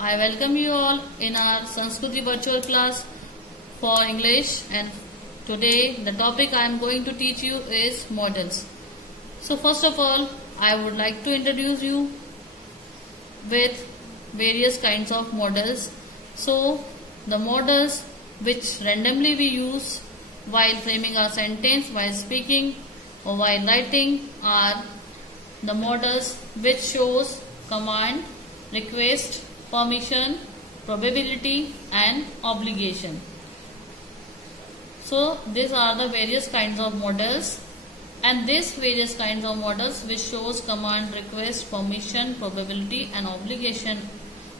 I welcome you all in our Sanskriti virtual class for English, and today the topic I am going to teach you is models. So first of all, I would like to introduce you with various kinds of models. So the models which randomly we use while framing our sentence, while speaking or while writing are the models which shows command, request, permission, probability and obligation. So these are the various kinds of models, and these various kinds of models which shows command, request, permission, probability and obligation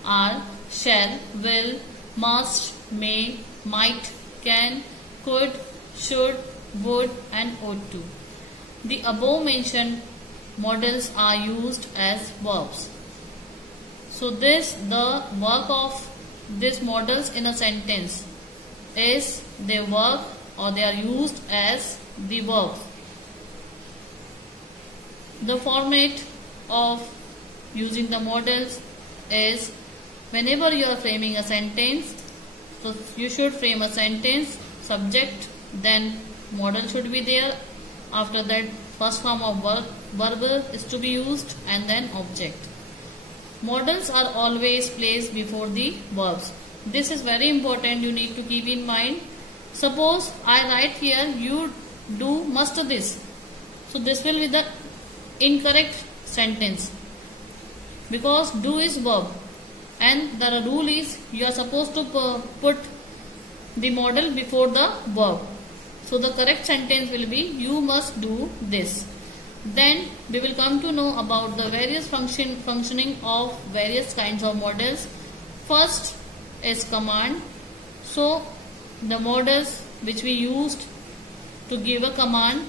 are shall, will, must, may, might, can, could, should, would and ought to. The above mentioned models are used as verbs. So the work of these models in a sentence is they work or they are used as the verbs. The format of using the models is whenever you are framing a sentence, so you should frame a sentence, subject, then model should be there. After that, first form of verb is to be used and then object. Models are always placed before the verbs. This is very important, you need to keep in mind. Suppose I write here, you do must this. So this will be the incorrect sentence because do is verb and the rule is you are supposed to put the model before the verb. So the correct sentence will be you must do this. Then we will come to know about the various functioning of various kinds of models. First is command. So the models which we used to give a command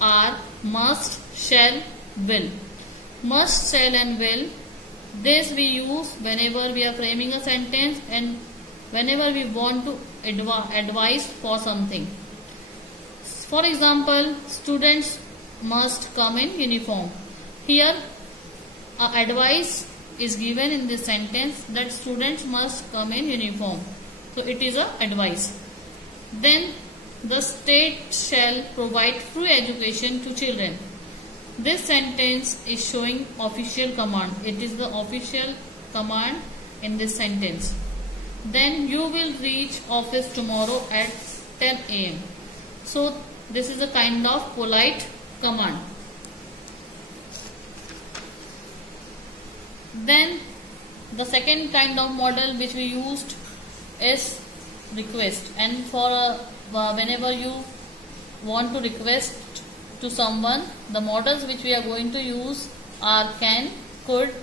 are must, shall, will. Must, shall and will, this we use whenever we are framing a sentence and whenever we want to advise for something. For example, students must come in uniform. Here advice is given in this sentence that students must come in uniform. So it is a advice. Then the state shall provide free education to children. This sentence is showing official command. It is the official command in this sentence. Then you will reach office tomorrow at 10 a.m. So this is a kind of polite command. Then the second kind of model which we used is request, and for whenever you want to request to someone, the models which we are going to use are can, could,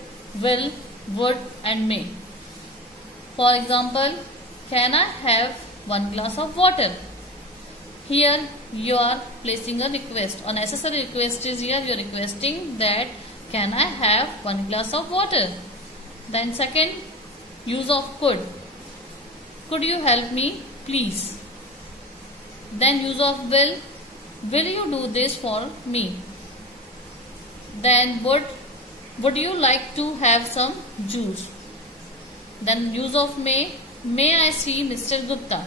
will, would and may. For example, can I have 1 glass of water? Here you are placing a request. A necessary request is here. You are requesting that can I have 1 glass of water? Then second, use of could. Could you help me please? Then use of will. Will you do this for me? Then would you like to have some juice? Then use of may I see Mr. Gupta?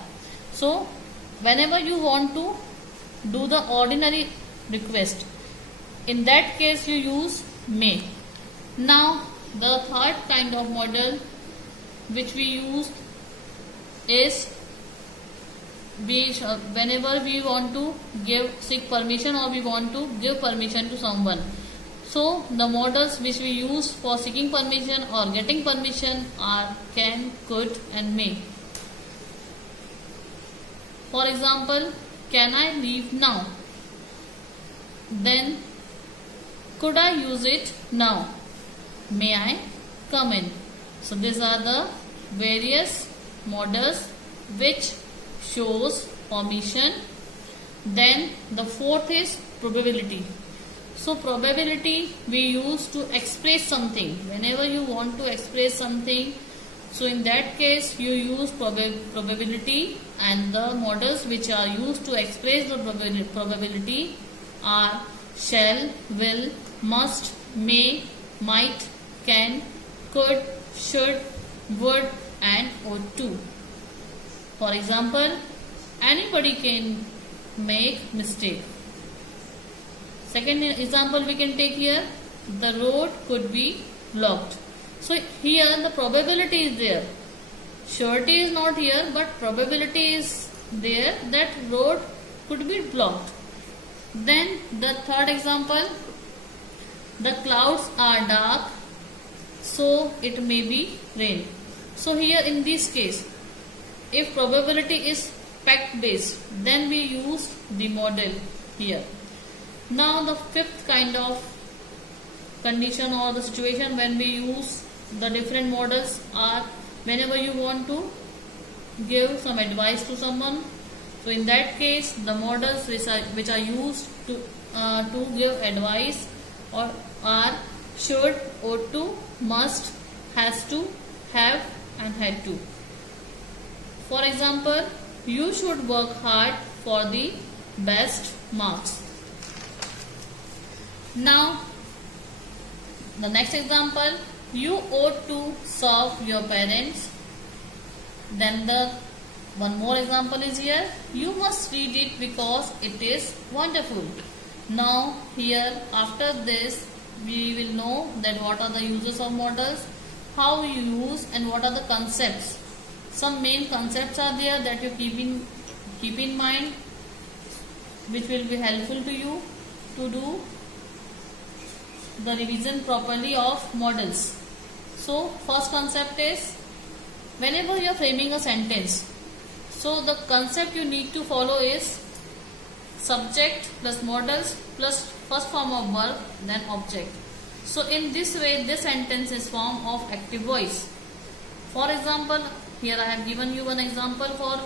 So whenever you want to do the ordinary request, in that case you use may. Now the third kind of model which we use is whenever we want to seek permission or we want to give permission to someone. So the models which we use for seeking permission or getting permission are can, could and may. For example, can I leave now? Then could I use it now? May I come in? So these are the various models which shows permission. Then the fourth is probability. So probability we use to express something. Whenever you want to express something, so in that case you use probability, and the models which are used to express the probability are shall, will, must, may, might, can, could, should, would and ought to. For example, anybody can make mistake. Second example we can take here, the road could be blocked. So here the probability is there. Surety is not here, but probability is there that road could be blocked. Then the third example, the clouds are dark, so it may be rain. So here in this case, if probability is fact based, then we use the model here. Now the fifth kind of condition or the situation when we use the different models are whenever you want to give some advice to someone. So in that case, the models which are used to give advice or are should, ought to, must, has to, have and had to. For example, you should work hard for the best marks. Now, the next example, you ought to serve your parents. Then the one more example is here, you must read it because it is wonderful. Now here after this we will know that what are the uses of models, how you use and what are the concepts. Some main concepts are there that you keep in mind, which will be helpful to you to do the revision properly of models. So first concept is whenever you are framing a sentence, so the concept you need to follow is subject plus models plus first form of verb then object. So in this way this sentence is form of active voice. For example, here I have given you one example for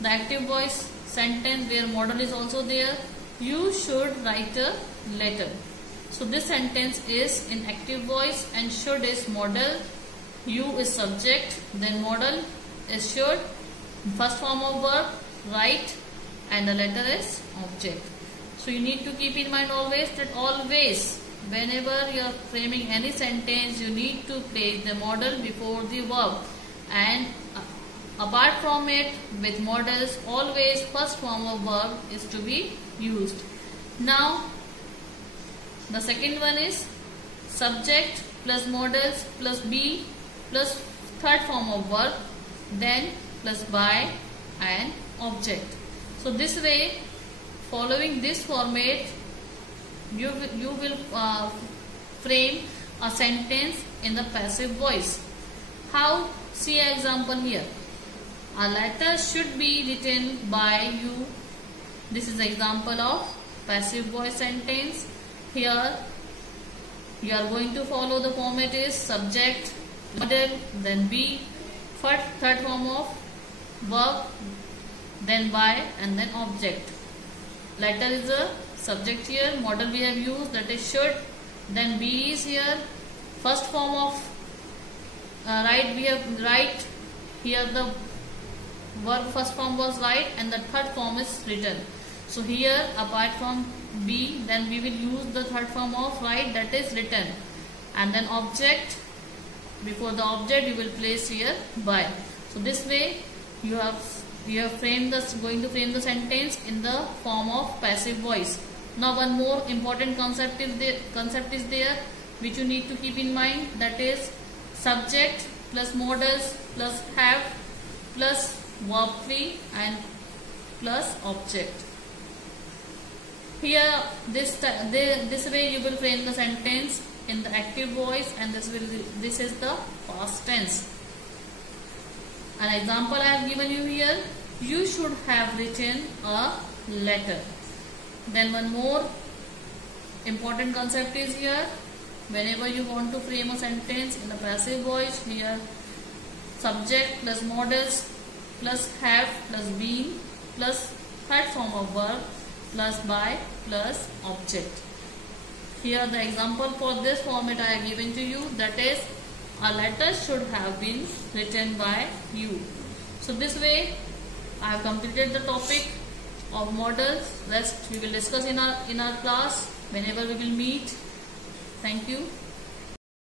the active voice sentence where model is also there. You should write a letter. So this sentence is in active voice and should is model, you is subject, then model is should, first form of verb, write, and the letter is object. So you need to keep in mind always that always whenever you are framing any sentence you need to place the model before the verb, and apart from it with models always first form of verb is to be used. Now the second one is subject plus models plus be plus third form of verb then plus by and object. So this way, following this format, you will frame a sentence in the passive voice. How? See an example here. A letter should be written by you. This is an example of passive voice sentence. Here you are going to follow the format is subject, model, then be, third form of verb, then by and then object. Letter is a subject here, model we have used that is should, then be is here, first form of write we have write, here the verb first form was write and the third form is written. So here apart from be then we will use the third form of write that is written, and then object, before the object you will place here by. So this way you have framed going to frame the sentence in the form of passive voice. Now one more important concept is there which you need to keep in mind, that is subject plus models plus have plus verb free and plus object. Here this way you will frame the sentence in the active voice, and this is the past tense. An example I have given you here, you should have written a letter. Then one more important concept is here, whenever you want to frame a sentence in the passive voice, here subject plus models plus have plus been plus third form of verb plus by plus object. Here the example for this format I have given to you, that is a letter should have been written by you. So this way I have completed the topic of models. Rest we will discuss in our class whenever we will meet. Thank you.